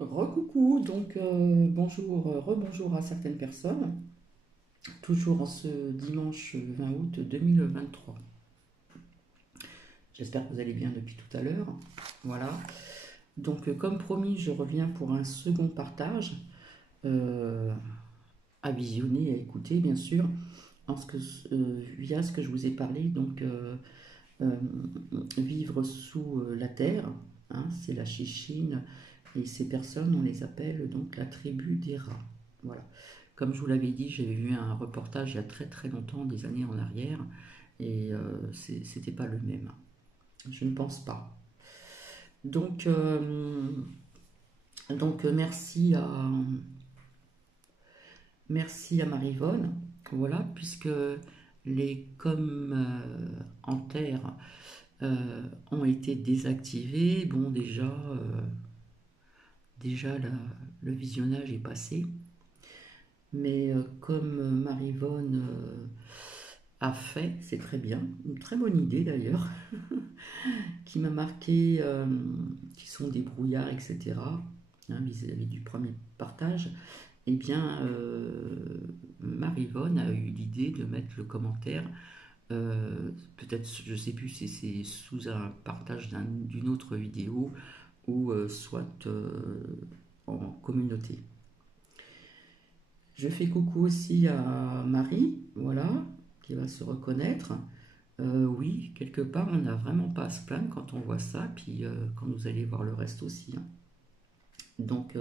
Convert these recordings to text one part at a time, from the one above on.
Recoucou, donc bonjour, rebonjour à certaines personnes, toujours en ce dimanche 20 août 2023. J'espère que vous allez bien depuis tout à l'heure. Voilà, donc comme promis, je reviens pour un second partage euh, à visionner, à écouter bien sûr, via ce que je vous ai parlé, donc euh, vivre sous la terre, hein, c'est la Chichine, et ces personnes, on les appelle donc la tribu des rats. Voilà. Comme je vous l'avais dit, j'avais vu un reportage il y a très très longtemps, des années en arrière, et c'était pas le même. Je ne pense pas. Donc, merci à Marivonne, voilà, puisque les comme en terre ont été désactivés. Bon, déjà le visionnage est passé, mais comme Marivonne a fait, c'est très bien, une très bonne idée d'ailleurs, qui m'a marqué, qui sont des brouillards, etc., hein, vis-à-vis du premier partage. Eh bien, Marivonne a eu l'idée de mettre le commentaire, peut-être, je ne sais plus si c'est sous un partage d'une autre vidéo ou soit en communauté. Je fais coucou aussi à Marie, voilà, qui va se reconnaître. Oui, quelque part, on n'a vraiment pas à se plaindre quand on voit ça, puis quand vous allez voir le reste aussi, hein. Donc,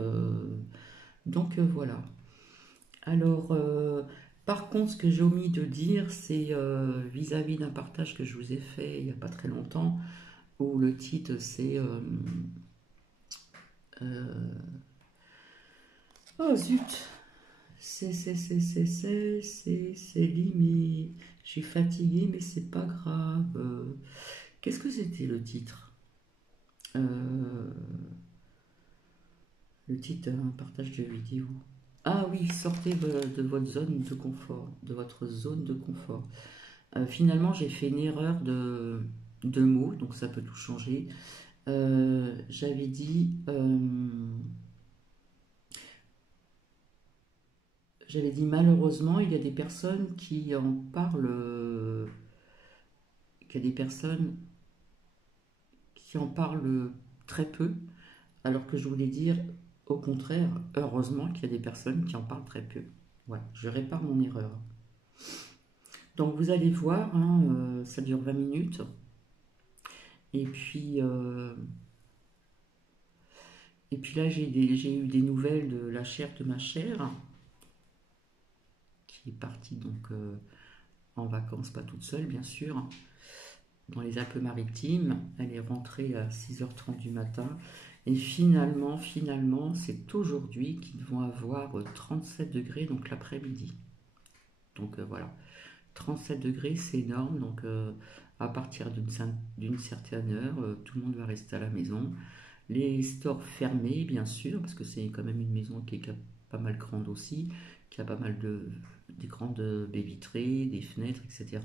voilà. Alors, par contre, ce que j'ai omis de dire, c'est vis-à-vis d'un partage que je vous ai fait il n'y a pas très longtemps, où le titre c'est euh, oh zut, c'est limé. Je suis fatiguée, mais c'est pas grave. Qu'est-ce que c'était le titre? Euh, le titre d'un partage de vidéo. Ah oui, sortez de votre zone de confort, de votre zone de confort. Finalement, j'ai fait une erreur de mots, donc ça peut tout changer. J'avais dit, malheureusement, il y a des personnes qui en parlent, qu'il y a des personnes qui en parlent très peu, alors que je voulais dire au contraire, heureusement qu'il y a des personnes qui en parlent très peu. Voilà, je répare mon erreur. Donc vous allez voir, hein, ça dure 20 minutes. Et puis, euh, et puis là, j'ai eu des nouvelles de la chair de ma chère, qui est partie donc en vacances, pas toute seule bien sûr, dans les Alpes-Maritimes. Elle est rentrée à 6h30 du matin. Et finalement, c'est aujourd'hui qu'ils vont avoir 37 degrés, donc l'après-midi. Donc voilà, 37 degrés, c'est énorme. Donc à partir d'une certaine heure, tout le monde va rester à la maison. Les stores fermés, bien sûr, parce que c'est quand même une maison qui est pas mal grande aussi, qui a pas mal des grandes baies vitrées, des fenêtres, etc.,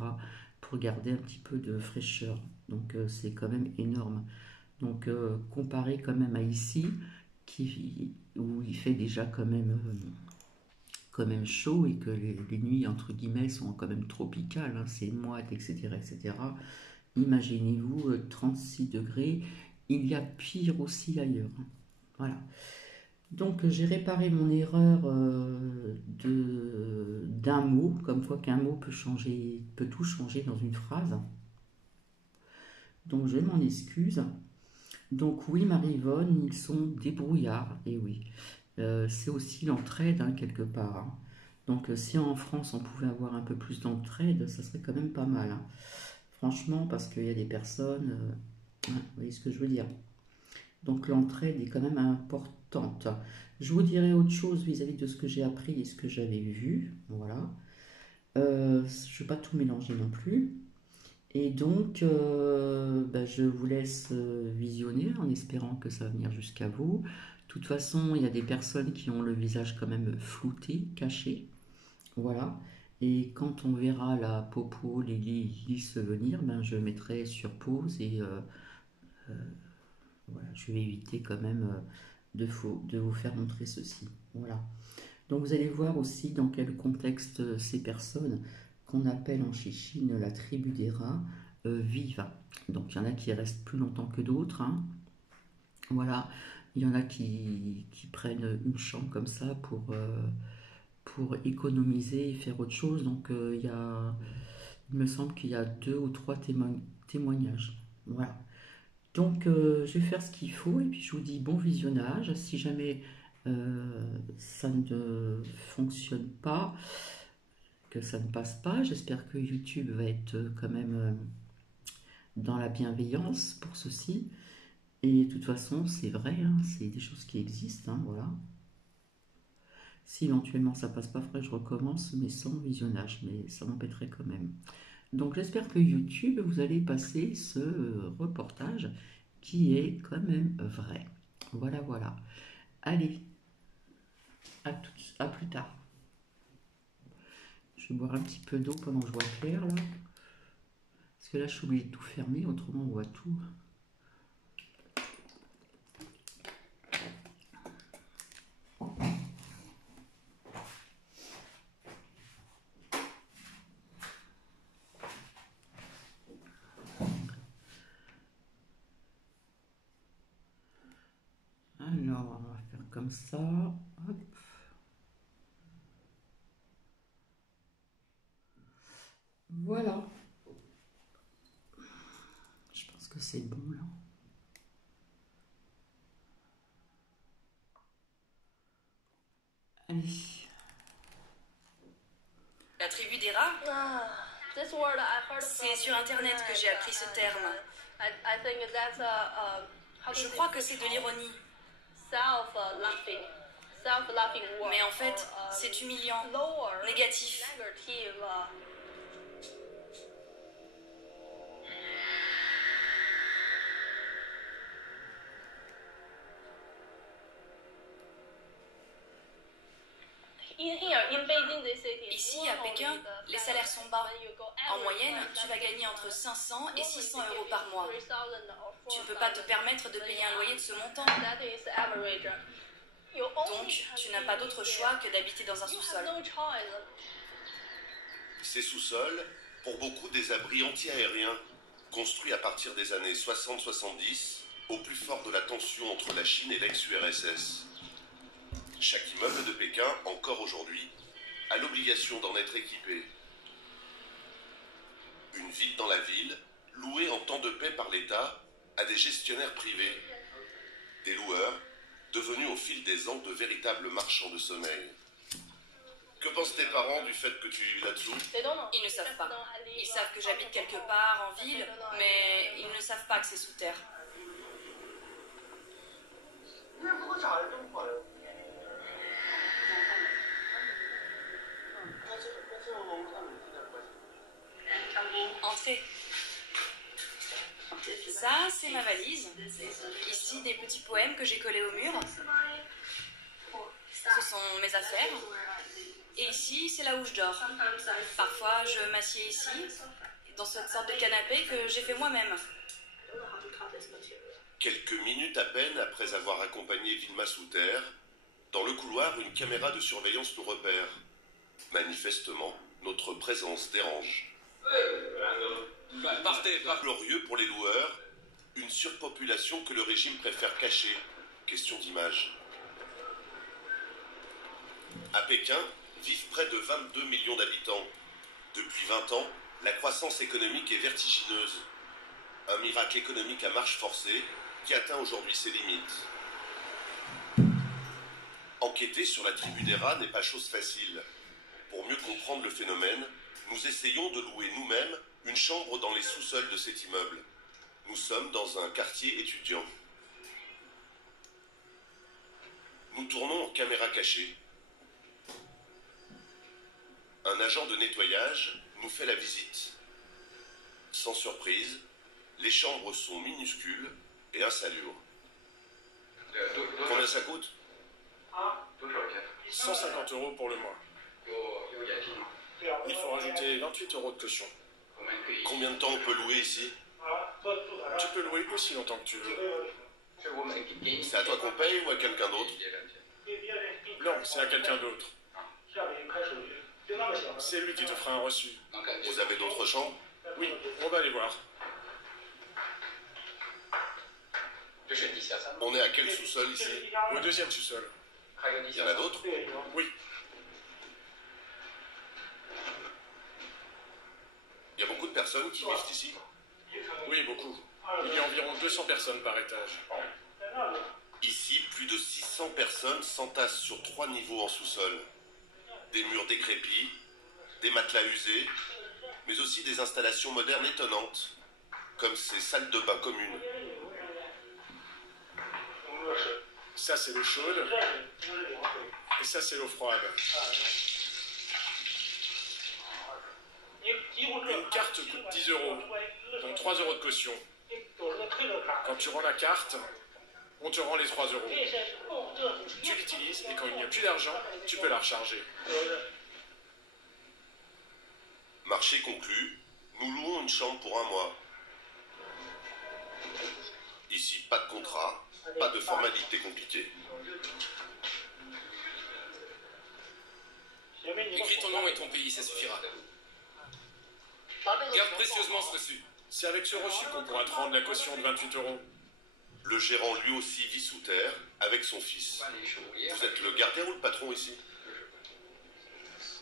pour garder un petit peu de fraîcheur. Donc c'est quand même énorme. Donc comparé quand même à ici, où il fait déjà quand même chaud et que les nuits entre guillemets sont quand même tropicales, hein, c'est moite, etc., etc. Imaginez-vous 36 degrés, il y a pire aussi ailleurs, hein. Voilà. Donc j'ai réparé mon erreur d'un mot, comme quoi qu'un mot peut tout changer dans une phrase. Donc je m'en excuse. Donc oui, Marie-Yvonne, ils sont débrouillards, et oui. C'est aussi l'entraide, hein, quelque part, hein. Donc si en France on pouvait avoir un peu plus d'entraide, ça serait quand même pas mal, hein. Franchement, parce qu'il y a des personnes, ouais, vous voyez ce que je veux dire. Donc l'entraide est quand même importante. Je vous dirai autre chose vis-à-vis de ce que j'ai appris et ce que j'avais vu. Voilà. Je ne vais pas tout mélanger non plus. Et donc, bah, je vous laisse visionner en espérant que ça va venir jusqu'à vous. De toute façon, il y a des personnes qui ont le visage quand même flouté, caché. Voilà. Et quand on verra la popo, les lys venir, ben, je mettrai sur pause et voilà, je vais éviter quand même de vous faire montrer ceci. Voilà. Donc vous allez voir aussi dans quel contexte ces personnes qu'on appelle en Chichine la tribu des rats vivent. Donc il y en a qui restent plus longtemps que d'autres. Hein. Voilà. Il y en a qui prennent une chambre comme ça pour économiser et faire autre chose. Donc il me semble qu'il y a 2 ou 3 témoignages. Voilà. Donc je vais faire ce qu'il faut et puis je vous dis bon visionnage. Si jamais ça ne fonctionne pas, que ça ne passe pas, j'espère que YouTube va être quand même dans la bienveillance pour ceci. Et de toute façon, c'est vrai, hein, c'est des choses qui existent, hein, voilà. Si éventuellement ça passe pas, faudrait que je recommence, mais sans visionnage, mais ça m'embêterait quand même. Donc j'espère que YouTube, vous allez passer ce reportage qui est quand même vrai. Voilà, voilà. Allez, à plus tard. Je vais boire un petit peu d'eau pendant que je vois clair là. Parce que là je suis obligée de tout fermer, autrement on voit tout. Alors, on va faire comme ça. Hop. Voilà. Je pense que c'est bon là. Allez. La tribu des rats? C'est sur internet que j'ai appris ce terme. Je crois que c'est de l'ironie. Mais en fait, c'est humiliant, négatif. Ici, à Pékin, les salaires sont bas. En moyenne, tu vas gagner entre 500 et 600 euros par mois. Tu ne peux pas te permettre de payer un loyer de ce montant. Donc, tu n'as pas d'autre choix que d'habiter dans un sous-sol. Ces sous-sols, pour beaucoup des abris anti-aériens, construits à partir des années 60-70, au plus fort de la tension entre la Chine et l'ex-URSS. Chaque immeuble de Pékin, encore aujourd'hui, a l'obligation d'en être équipé. Une ville dans la ville, louée en temps de paix par l'État à des gestionnaires privés. Des loueurs, devenus au fil des ans de véritables marchands de sommeil. Que pensent tes parents du fait que tu vis là-dessous? Ils ne savent pas. Ils savent que j'habite quelque part en ville, mais ils ne savent pas que c'est sous terre. Entrez. Ça, c'est ma valise. Ici, des petits poèmes que j'ai collés au mur. Ce sont mes affaires. Et ici, c'est là où je dors. Parfois, je m'assieds ici, dans cette sorte de canapé que j'ai fait moi-même. Quelques minutes à peine après avoir accompagné Vilma sous terre, dans le couloir, une caméra de surveillance nous repère. Manifestement, notre présence dérange. Partez. Glorieux pour les loueurs, une surpopulation que le régime préfère cacher. Question d'image. À Pékin, vivent près de 22 millions d'habitants. Depuis 20 ans, la croissance économique est vertigineuse. Un miracle économique à marche forcée qui atteint aujourd'hui ses limites. Enquêter sur la tribu des rats n'est pas chose facile. Pour mieux comprendre le phénomène, nous essayons de louer nous-mêmes une chambre dans les sous-sols de cet immeuble. Nous sommes dans un quartier étudiant. Nous tournons en caméra cachée. Un agent de nettoyage nous fait la visite. Sans surprise, les chambres sont minuscules et insalubres. Combien ça coûte? 150 € pour le mois. Il faut rajouter 28 € de caution. Combien de temps on peut louer ici? Tu peux louer aussi longtemps que tu veux. C'est à toi qu'on paye ou à quelqu'un d'autre? Non, c'est à quelqu'un d'autre. C'est lui qui te fera un reçu. Vous avez d'autres chambres? Oui, on va aller voir. On est à quel sous-sol ici? Au deuxième sous-sol. Il y en a d'autres? Oui. Il y a beaucoup de personnes qui vivent ici? Oui, beaucoup. Il y a environ 200 personnes par étage. Ici, plus de 600 personnes s'entassent sur 3 niveaux en sous-sol. Des murs décrépits, des matelas usés, mais aussi des installations modernes étonnantes, comme ces salles de bain communes. Ça, c'est l'eau chaude. Et ça, c'est l'eau froide. Une carte coûte 10 euros, donc 3 euros de caution. Quand tu rends la carte, on te rend les 3 euros. Tu l'utilises et quand il n'y a plus d'argent, tu peux la recharger. Marché conclu, nous louons une chambre pour 1 mois. Ici, pas de contrat, pas de formalités compliquées. Écris ton nom et ton pays, ça suffira. Garde précieusement ce reçu. C'est avec ce reçu qu'on pourra te rendre la caution de 28 euros. Le gérant lui aussi vit sous terre avec son fils. Vous êtes le gardien ou le patron ici?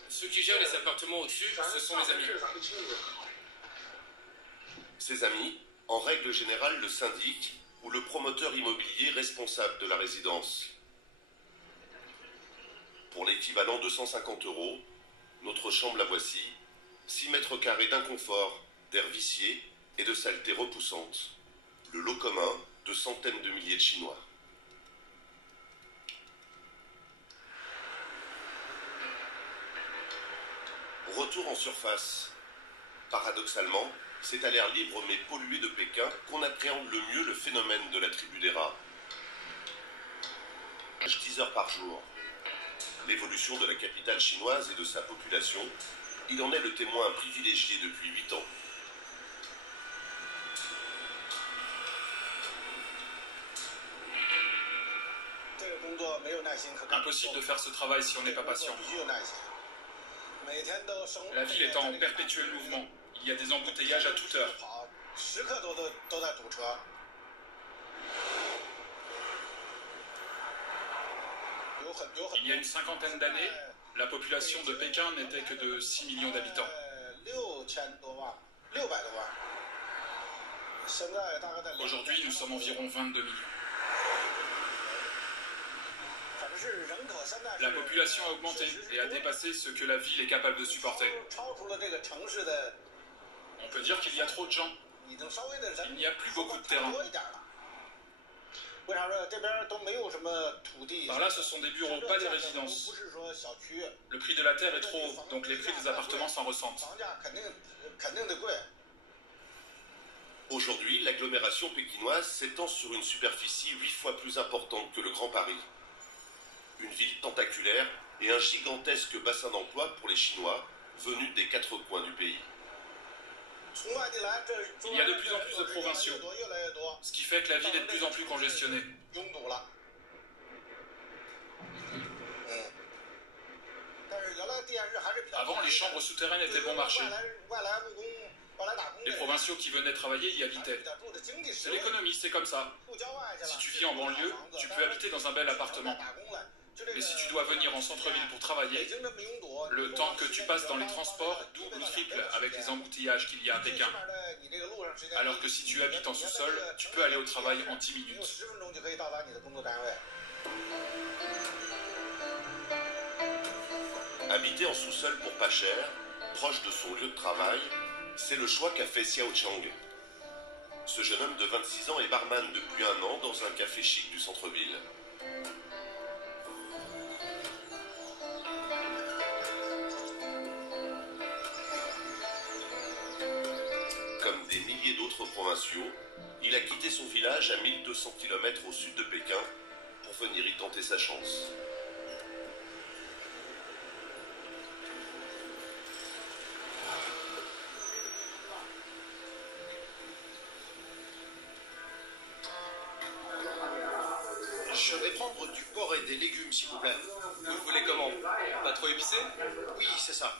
Ceux qui gèrent les appartements au-dessus, ce sont mes amis. Ses amis, en règle générale le syndic ou le promoteur immobilier responsable de la résidence. Pour l'équivalent de 150 euros, notre chambre la voici, 6 mètres carrés d'inconfort, d'air vicié et de saleté repoussante. Le lot commun de centaines de milliers de Chinois. Retour en surface. Paradoxalement, c'est à l'air libre mais pollué de Pékin qu'on appréhende le mieux le phénomène de la tribu des rats. 10 heures par jour. L'évolution de la capitale chinoise et de sa population, il en est le témoin privilégié depuis 8 ans. Impossible de faire ce travail si on n'est pas patient. La ville est en perpétuel mouvement. Il y a des embouteillages à toute heure. Il y a une cinquantaine d'années, la population de Pékin n'était que de 6 millions d'habitants. Aujourd'hui, nous sommes environ 22 millions. La population a augmenté et a dépassé ce que la ville est capable de supporter. On peut dire qu'il y a trop de gens. Il n'y a plus beaucoup de terrain. Par là, ce sont des bureaux, pas des résidences. Le prix de la terre est trop haut, donc les prix des appartements s'en ressentent. Aujourd'hui, l'agglomération pékinoise s'étend sur une superficie 8 fois plus importante que le Grand Paris. Une ville tentaculaire et un gigantesque bassin d'emploi pour les Chinois venus des 4 coins du pays. Il y a de plus en plus de provinciaux, ce qui fait que la ville est de plus en plus congestionnée. Avant, les chambres souterraines étaient bon marché. Les provinciaux qui venaient travailler y habitaient. C'est l'économie, c'est comme ça. Si tu vis en banlieue, tu peux habiter dans un bel appartement. Mais si tu dois venir en centre-ville pour travailler, le temps que tu passes dans les transports double ou triple avec les embouteillages qu'il y a à Pékin. Alors que si tu habites en sous-sol, tu peux aller au travail en 10 minutes. Habiter en sous-sol pour pas cher, proche de son lieu de travail, c'est le choix qu'a fait Xiao Chang. Ce jeune homme de 26 ans est barman depuis 1 an dans un café chic du centre-ville. Comme des milliers d'autres provinciaux, il a quitté son village à 1200 km au sud de Pékin pour venir y tenter sa chance. vais prendre du porc et des légumes, s'il vous plaît. Vous le voulez comment? Pas trop épicé? Oui, c'est ça.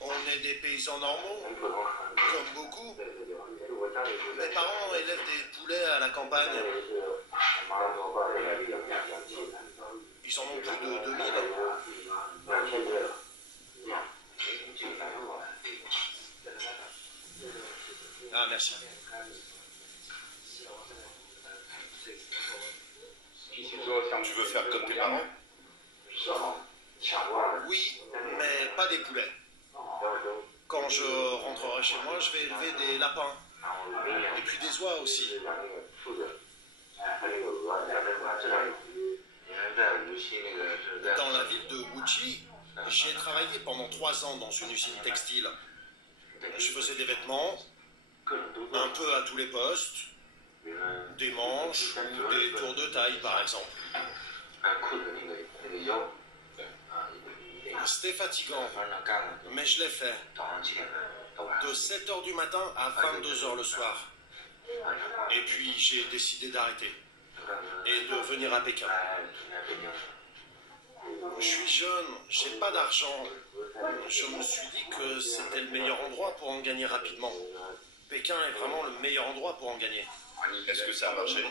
On est des paysans normaux, comme beaucoup. Mes parents élèvent des poulets à la campagne. Ils en ont plus de 2000. Ah, merci. Tu veux faire comme tes parents? Oui, mais pas des poulets. Quand je rentrerai chez moi, je vais élever des lapins. Et puis des oies aussi. Dans la ville de Wuxi, j'ai travaillé pendant 3 ans dans une usine textile. Je faisais des vêtements, un peu à tous les postes, des manches ou des tours de taille par exemple. C'était fatigant, mais je l'ai fait. De 7h du matin à 22h le soir. Et puis j'ai décidé d'arrêter et de venir à Pékin. Je suis jeune, j'ai pas d'argent. Je me suis dit que c'était le meilleur endroit pour en gagner rapidement. Pékin est vraiment le meilleur endroit pour en gagner. Est-ce que ça a marché?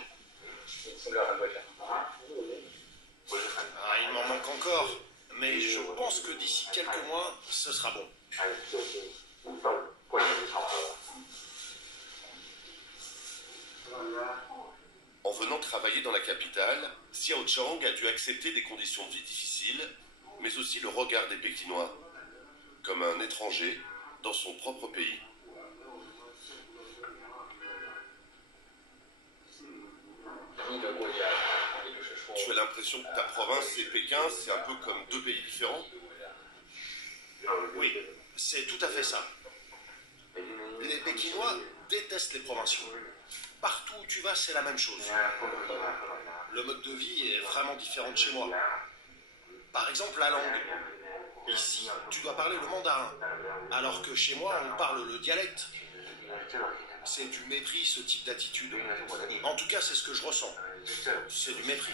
Il m'en manque encore, mais je pense que d'ici quelques mois, ce sera bon. En venant travailler dans la capitale, Xiao Zhang a dû accepter des conditions de vie difficiles, mais aussi le regard des Pékinois, comme un étranger dans son propre pays. Tu as l'impression que ta province et Pékin, c'est un peu comme 2 pays différents? Oui, c'est tout à fait ça. Les Pékinois détestent les provinciaux. Partout où tu vas, c'est la même chose. Le mode de vie est vraiment différent de chez moi. Par exemple, la langue. Ici, tu dois parler le mandarin, alors que chez moi, on parle le dialecte. C'est du mépris, ce type d'attitude. En tout cas, c'est ce que je ressens. C'est du mépris.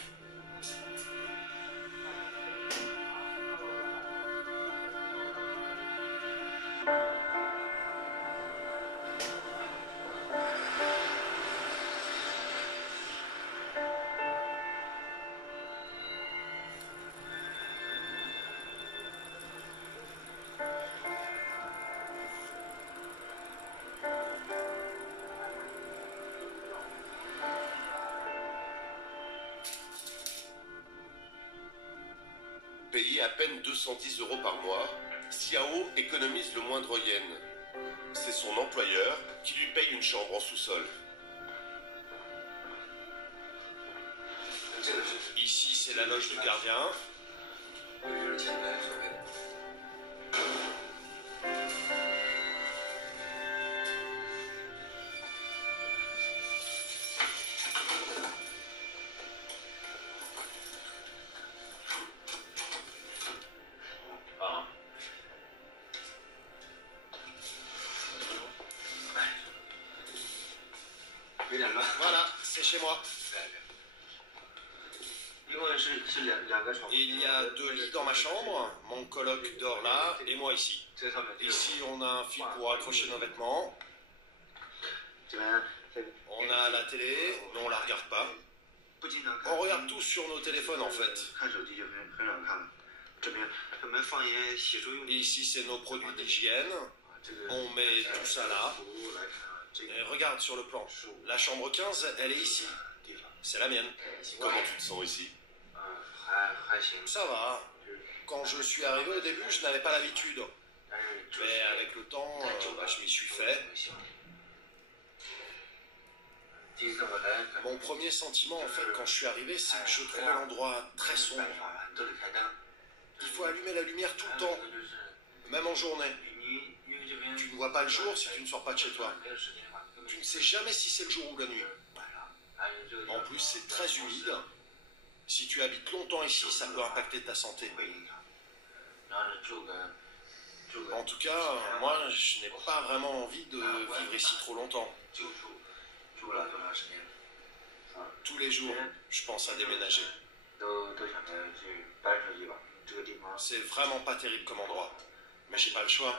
Payé à peine 210 € par mois, Xiao économise le moindre yen. C'est son employeur qui lui paye une chambre en sous-sol. Ici, c'est la loge du gardien. Voilà, c'est chez moi. Il y a 2 lits dans ma chambre, mon coloc dort là et moi ici. Ici, on a un fil pour accrocher nos vêtements. On a la télé, mais on la regarde pas. On regarde tout sur nos téléphones en fait. Et ici, c'est nos produits d'hygiène. On met tout ça là. Et regarde sur le plan. La chambre 15, elle est ici. C'est la mienne. Comment tu te sens ici? Ça va. Quand je suis arrivé au début, je n'avais pas l'habitude. Mais avec le temps, je m'y suis fait. Mon premier sentiment, en fait, quand je suis arrivé, c'est que je trouvais l'endroit très sombre. Il faut allumer la lumière tout le temps, même en journée. Tu ne vois pas le jour si tu ne sors pas de chez toi. Tu ne sais jamais si c'est le jour ou la nuit. En plus, c'est très humide. Si tu habites longtemps ici, ça peut impacter ta santé. En tout cas, moi, je n'ai pas vraiment envie de vivre ici trop longtemps. Tous les jours, je pense à déménager. C'est vraiment pas terrible comme endroit, mais j'ai pas le choix.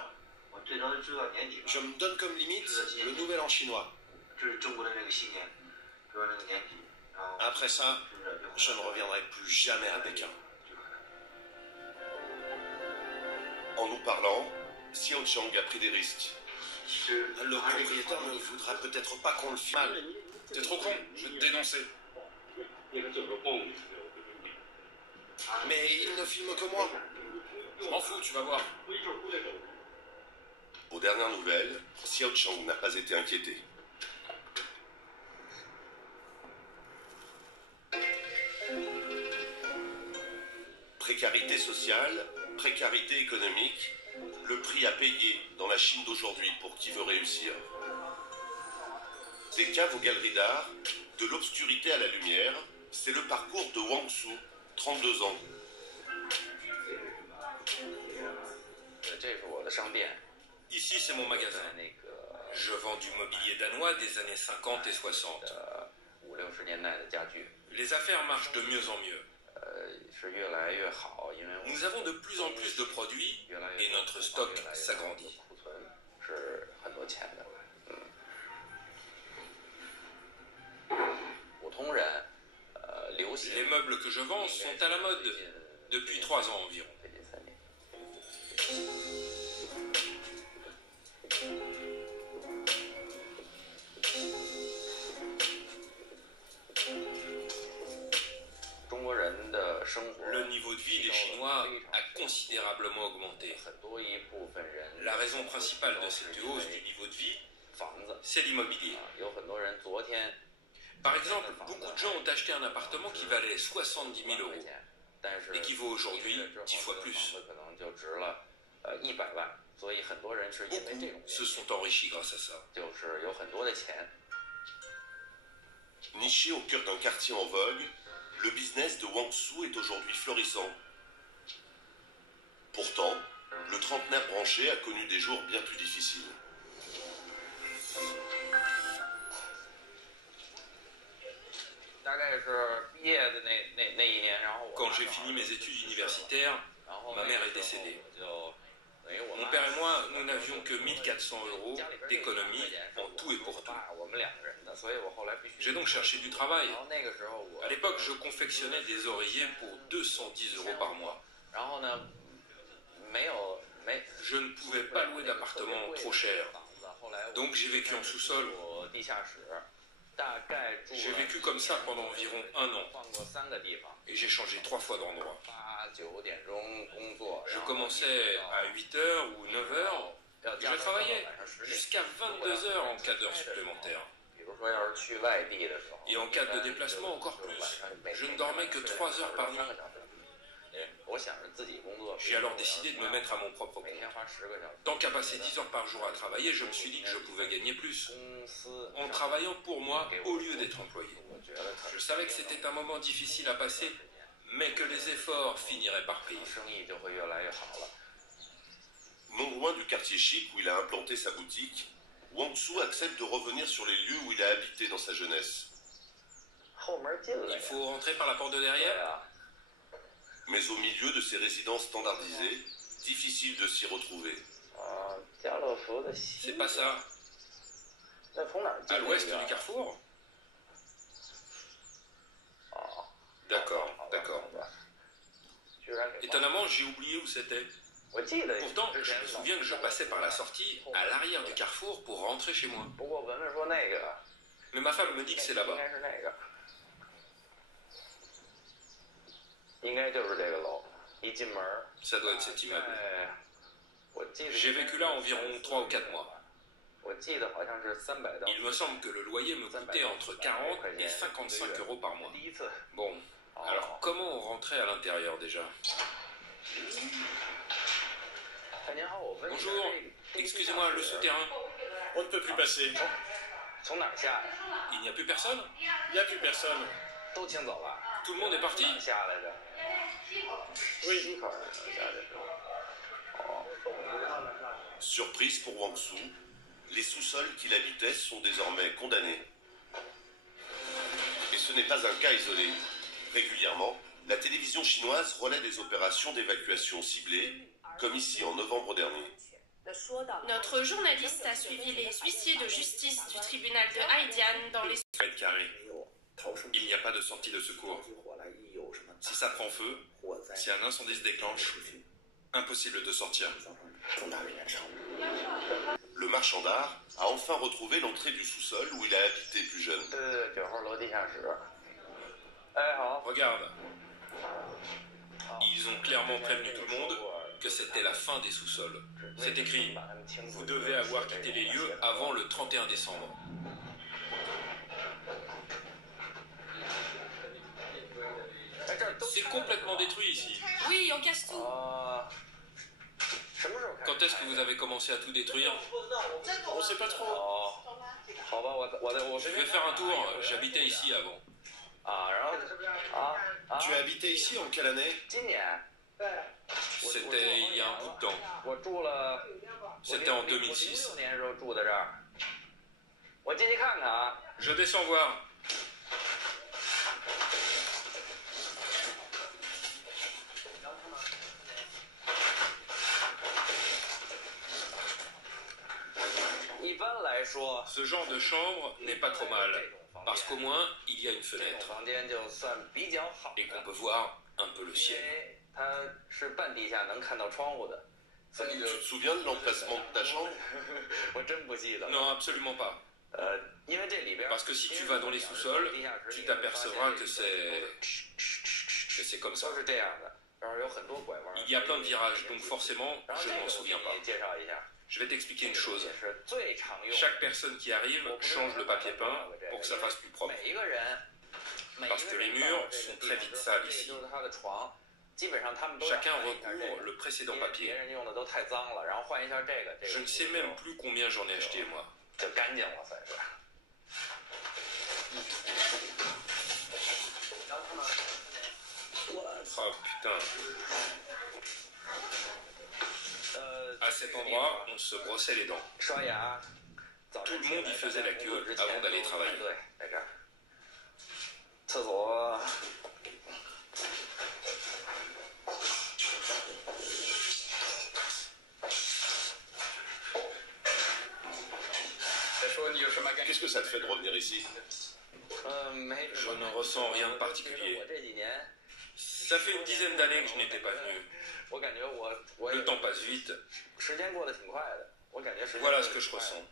Je me donne comme limite le nouvel an chinois. Après ça, je ne reviendrai plus jamais à Pékin. En nous parlant, Xiao Chang a pris des risques. Le propriétaire ne voudra peut-être pas qu'on le filme mal. T'es trop con, je vais te dénoncer. Mais il ne filme que moi. Je m'en fous, tu vas voir. Aux dernières nouvelles, Xiao Chang n'a pas été inquiété. Précarité sociale, précarité économique, le prix à payer dans la Chine d'aujourd'hui pour qui veut réussir. Des caves aux galeries d'art, de l'obscurité à la lumière, c'est le parcours de Wang Su, 32 ans. Ici, c'est mon magasin. Je vends du mobilier danois des années 50 et 60. Les affaires marchent de mieux en mieux. Nous avons de plus en plus de produits et notre stock s'agrandit. Les meubles que je vends sont à la mode depuis 3 ans environ. Le niveau de vie des Chinois a considérablement augmenté. La raison principale de cette hausse du niveau de vie, c'est l'immobilier. Par exemple, beaucoup de gens ont acheté un appartement qui valait 70 000 euros et qui vaut aujourd'hui 10 fois plus. Beaucoup se sont enrichis grâce à ça. Niché au cœur d'un quartier en vogue, le business de Wang Su est aujourd'hui florissant. Pourtant, le trentenaire branché a connu des jours bien plus difficiles. Quand j'ai fini mes études universitaires, ma mère est décédée. Mon père et moi, nous n'avions que 1400 euros d'économie en tout et pour tout. J'ai donc cherché du travail. À l'époque, je confectionnais des oreillers pour 210 euros par mois. Je ne pouvais pas louer d'appartement trop cher. Donc j'ai vécu en sous-sol. J'ai vécu comme ça pendant environ 1 an. Et j'ai changé 3 fois d'endroit. Je commençais à 8h ou 9h. Et je travaillais jusqu'à 22h en cas d'heures supplémentaires. Et en cas de déplacement, encore plus. Je ne dormais que 3 heures par nuit. J'ai alors décidé de me mettre à mon propre compte. Tant qu'à passer 10 heures par jour à travailler, je me suis dit que je pouvais gagner plus, en travaillant pour moi au lieu d'être employé. Je savais que c'était un moment difficile à passer, mais que les efforts finiraient par payer. Non loin du quartier chic où il a implanté sa boutique, Wang Su accepte de revenir sur les lieux où il a habité dans sa jeunesse. Il faut rentrer par la porte de derrière. Mais au milieu de ces résidences standardisées, difficile de s'y retrouver. C'est pas ça. À l'ouest du carrefour? D'accord, d'accord. Étonnamment, j'ai oublié où c'était. Pourtant, je me souviens que je passais par la sortie à l'arrière du carrefour pour rentrer chez moi. Mais ma femme me dit que c'est là-bas. Ça doit être cet immeuble. J'ai vécu là environ 3 ou 4 mois. Il me semble que le loyer me coûtait entre 40 et 55 euros par mois. Bon, alors comment on rentrait à l'intérieur déjà? Bonjour, excusez-moi, le souterrain. On ne peut plus passer. Il n'y a plus personne? Il n'y a plus personne. Tout le monde est parti? Oui. Surprise pour Wang Su, les sous-sols qu'il habitait sont désormais condamnés. Et ce n'est pas un cas isolé. Régulièrement, la télévision chinoise relaie des opérations d'évacuation ciblées, comme ici en novembre dernier. Notre journaliste a suivi les huissiers de justice du tribunal de Haidian dans les mètres carrés. Il n'y a pas de sortie de secours. Si ça prend feu, si un incendie se déclenche, impossible de sortir. Le marchand d'art a enfin retrouvé l'entrée du sous-sol où il a habité plus jeune. Regarde. Ils ont clairement prévenu tout le monde que c'était la fin des sous-sols. C'est écrit, vous devez avoir quitté les lieux avant le 31 décembre. C'est complètement détruit ici. Oui, on casse tout. Quand est-ce que vous avez commencé à tout détruire? On sait pas trop. Je vais faire un tour, j'habitais ici avant. Tu as habité ici en quelle année? C'était il y a un bout de temps. C'était en 2006. Je descends voir. Ce genre de chambre n'est pas trop mal, parce qu'au moins il y a une fenêtre et qu'on peut voir un peu le ciel. Tu te souviens de l'emplacement de ta chambre? Non, absolument pas. Parce que si tu vas dans les sous-sols, tu t'apercevras que c'est comme ça. Il y a plein de virages, donc forcément, je ne m'en souviens pas. Je vais t'expliquer une chose. Chaque personne qui arrive change le papier peint pour que ça fasse plus propre. Parce que les murs sont très vite sales ici. Chacun recouvre le précédent papier. Je ne sais même plus combien j'en ai acheté, moi. Oh putain. À cet endroit, on se brossait les dents. Tout le monde y faisait la queue avant d'aller travailler. Qu'est-ce que ça te fait de revenir ici? Je ne ressens rien de particulier. Ça fait une dizaine d'années que je n'étais pas venu. Le temps passe vite. Voilà ce que je ressens.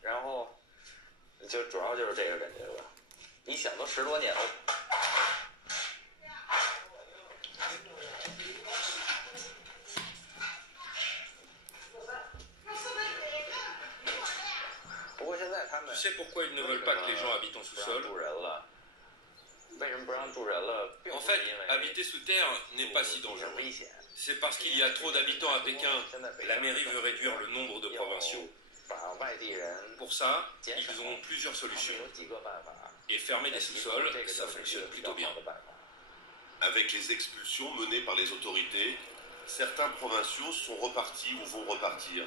Tu sais pourquoi ils ne veulent pas que les gens habitent en sous-sol? En fait, habiter sous terre n'est pas si dangereux. C'est parce qu'il y a trop d'habitants à Pékin. La mairie veut réduire le nombre de provinciaux. Pour ça, ils ont plusieurs solutions. Et fermer des sous-sols, ça fonctionne plutôt bien. Avec les expulsions menées par les autorités, certains provinciaux sont repartis ou vont repartir.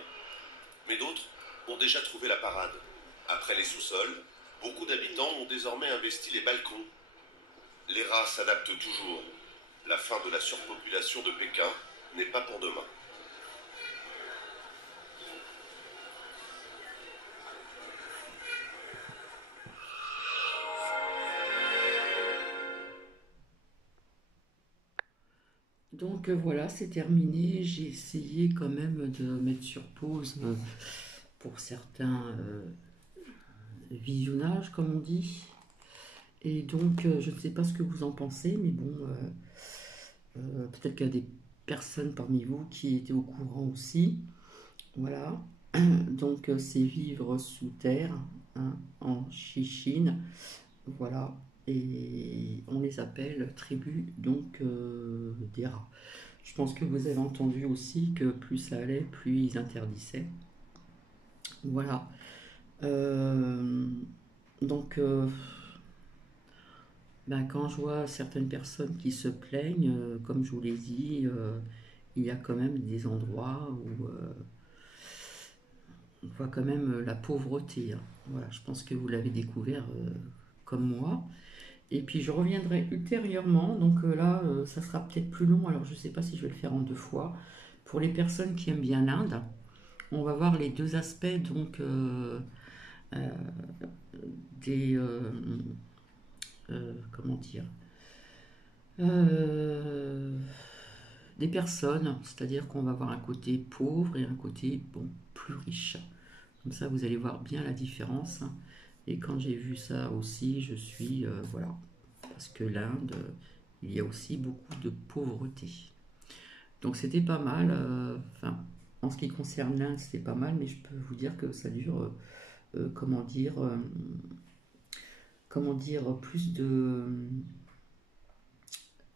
Mais d'autres ont déjà trouvé la parade. Après les sous-sols, beaucoup d'habitants ont désormais investi les balcons. Les rats s'adaptent toujours. La fin de la surpopulation de Pékin n'est pas pour demain. Donc voilà, c'est terminé. J'ai essayé quand même de mettre sur pause pour certains visionnages, comme on dit. Et donc, je ne sais pas ce que vous en pensez, mais bon, peut-être qu'il y a des personnes parmi vous qui étaient au courant aussi. Voilà. Donc, c'est vivre sous terre, hein, en Chichine. Voilà. Et on les appelle tribus, donc, des rats. Je pense que vous avez entendu aussi que plus ça allait, plus ils interdisaient. Voilà. Donc... quand je vois certaines personnes qui se plaignent, comme je vous l'ai dit, il y a quand même des endroits on voit quand même la pauvreté. Hein. Voilà, je pense que vous l'avez découvert comme moi. Et puis je reviendrai ultérieurement, donc là ça sera peut-être plus long, alors je ne sais pas si je vais le faire en 2 fois. Pour les personnes qui aiment bien l'Inde, on va voir les 2 aspects donc des comment dire des personnes, c'est-à-dire qu'on va voir un côté pauvre et un côté bon plus riche. Comme ça vous allez voir bien la différence. Et quand j'ai vu ça aussi, je suis voilà, parce que l'Inde, il y a aussi beaucoup de pauvreté. Donc c'était pas mal. Enfin, en ce qui concerne l'Inde, c'était pas mal, mais je peux vous dire que ça dure, comment dire, plus de,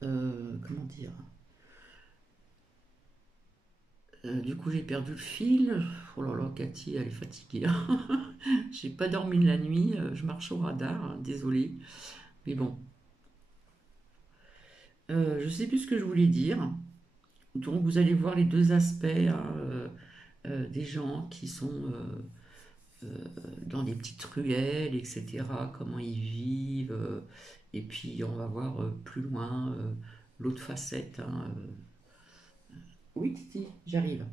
comment dire. Du coup, j'ai perdu le fil. Oh là là, Cathy, elle est fatiguée. J'ai pas dormi de la nuit. Je marche au radar. Hein, désolée. Mais bon. Je sais plus ce que je voulais dire. Donc, vous allez voir les 2 aspects hein, des gens qui sont dans des petites ruelles, etc. Comment ils vivent. Et puis, on va voir plus loin l'autre facette. Hein, oui, Titi, j'arrive.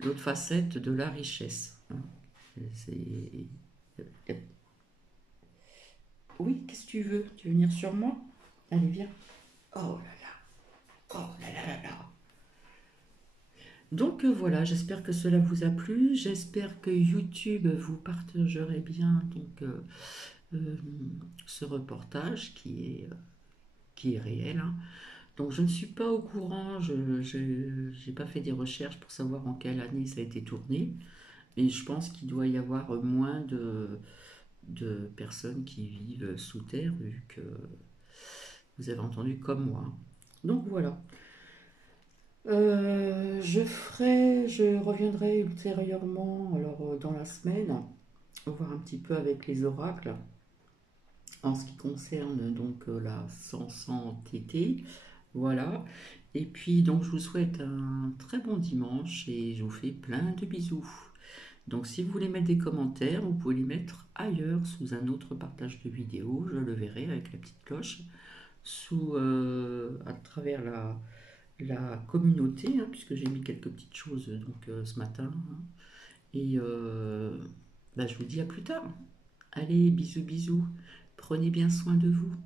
L'autre facette de la richesse. Hein. Oui, qu'est-ce que tu veux? Tu veux venir sur moi? Allez, viens. Oh là là. Oh là là là là. Donc voilà, j'espère que cela vous a plu. J'espère que YouTube vous partagerez bien donc, ce reportage qui est réel. Hein. Donc je ne suis pas au courant, je n'ai pas fait des recherches pour savoir en quelle année ça a été tourné, mais je pense qu'il doit y avoir moins de personnes qui vivent sous terre, vu que vous avez entendu comme moi. Donc voilà. Je reviendrai ultérieurement, alors dans la semaine, voir un petit peu avec les oracles, en ce qui concerne donc la 500 TT. Voilà. Et puis, donc, je vous souhaite un très bon dimanche et je vous fais plein de bisous. Donc, si vous voulez mettre des commentaires, vous pouvez les mettre ailleurs, sous un autre partage de vidéo. Je le verrai avec la petite cloche, à travers la communauté, hein, puisque j'ai mis quelques petites choses donc, ce matin. Hein. Et je vous dis à plus tard. Allez, bisous, bisous. Prenez bien soin de vous.